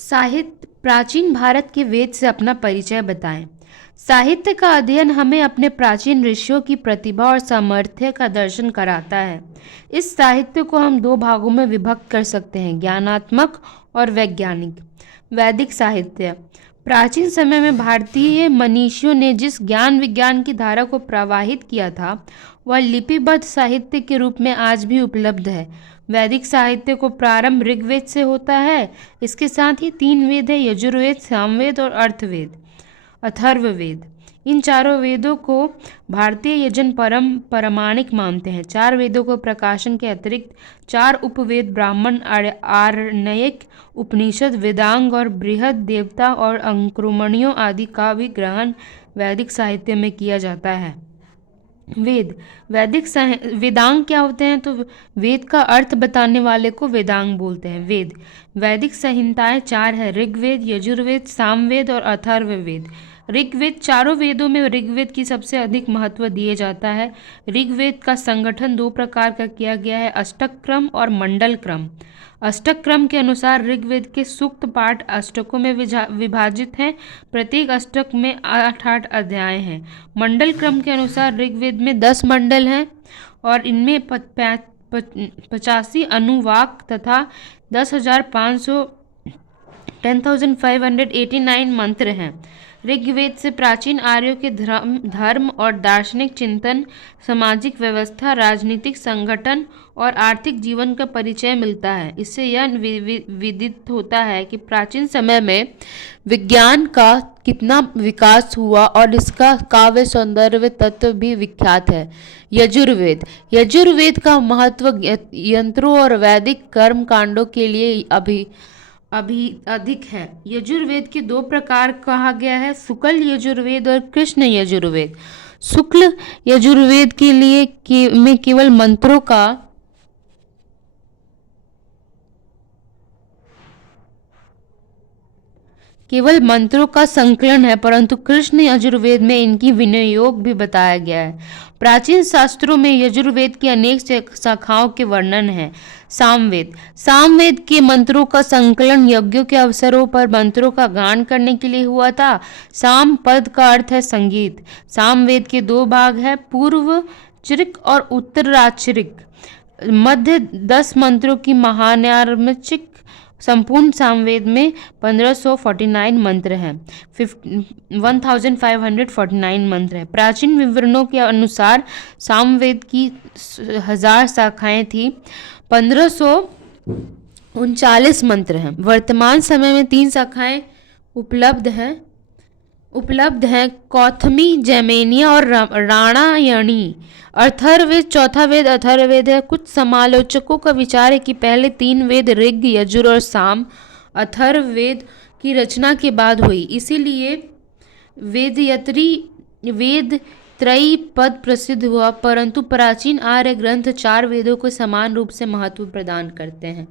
साहित्य प्राचीन भारत के वेद से अपना परिचय बताएं। साहित्य का अध्ययन हमें अपने प्राचीन ऋषियों की प्रतिभा और सामर्थ्य का दर्शन कराता है। इस साहित्य को हम दो भागों में विभक्त कर सकते हैं, ज्ञानात्मक और वैज्ञानिक। वैदिक साहित्य प्राचीन समय में भारतीय मनीषियों ने जिस ज्ञान विज्ञान की धारा को प्रवाहित किया था, वह लिपिबद्ध साहित्य के रूप में आज भी उपलब्ध है। वैदिक साहित्य को प्रारंभ ऋग्वेद से होता है। इसके साथ ही तीन वेद है, यजुर्वेद, सामवेद और अथर्ववेद। इन चारों वेदों को भारतीय यजन परमाणिक मानते हैं। चार वेदों को प्रकाशन के अतिरिक्त चार उपवेद ब्राह्मण, आरण्यक, उपनिषद, वेदांग और बृहद देवता और अंकुरमणियों आदि का भी ग्रहण वैदिक साहित्य में किया जाता है। वेदांग क्या होते हैं? तो वेद का अर्थ बताने वाले को वेदांग बोलते हैं। वैदिक संहिताएं चार है, ऋग्वेद, यजुर्वेद, सामवेद और अथर्ववेद। ऋग्वेद, चारों वेदों में ऋग्वेद की सबसे अधिक महत्व दिए जाता है। ऋग्वेद का संगठन दो प्रकार का किया गया है, अष्टक क्रम और मंडल क्रम। अष्टक क्रम के अनुसार ऋग्वेद के सूक्त पाठ अष्टकों में विभाजित हैं। प्रत्येक अष्टक में 8-8 अध्याय हैं। मंडल क्रम के अनुसार ऋग्वेद में 10 मंडल हैं और इनमें 85 अनुवाक तथा 10,589 मंत्र हैं। ऋग्वेद से प्राचीन आर्यों के धर्म और दार्शनिक चिंतन, सामाजिक व्यवस्था, राजनीतिक संगठन और आर्थिक जीवन का परिचय मिलता है। इससे यह विदित होता है कि प्राचीन समय में विज्ञान का कितना विकास हुआ और इसका काव्य सौंदर्य तत्व भी विख्यात है। यजुर्वेद का महत्व यंत्रों और वैदिक कर्म कांडों के लिए अभी अधिक है। यजुर्वेद के दो प्रकार कहा गया है, शुक्ल यजुर्वेद और कृष्ण यजुर्वेद। शुक्ल यजुर्वेद के लिए में केवल मंत्रों का संकलन है, परंतु कृष्ण यजुर्वेद में इनकी विनियोग भी बताया गया है। प्राचीन शास्त्रों में यजुर्वेद की अनेक शाखाओं के वर्णन है। सामवेद के मंत्रों का संकलन यज्ञों के अवसरों पर मंत्रों का गान करने के लिए हुआ था। साम पद का अर्थ है संगीत। सामवेद के दो भाग है, पूर्वचरिक और उत्तराचरिक। मध्य 10 मंत्रों की महान्यार्मचिक। संपूर्ण सामवेद में 1549 मंत्र हैं। 1549 मंत्र हैं। प्राचीन विवरणों के अनुसार सामवेद की 1000 शाखाएं थी। 1539 मंत्र हैं। वर्तमान समय में 3 शाखाएं उपलब्ध हैं, कौथमी, जैमिनिया और राणायणी। अथर्ववेद चौथा वेद अथर्ववेद है। कुछ समालोचकों का विचार है कि पहले 3 वेद ऋग, यजुर और साम अथर्ववेद की रचना के बाद हुई, इसीलिए वेद त्रयी पद प्रसिद्ध हुआ। परंतु प्राचीन आर्य ग्रंथ 4 वेदों को समान रूप से महत्व प्रदान करते हैं।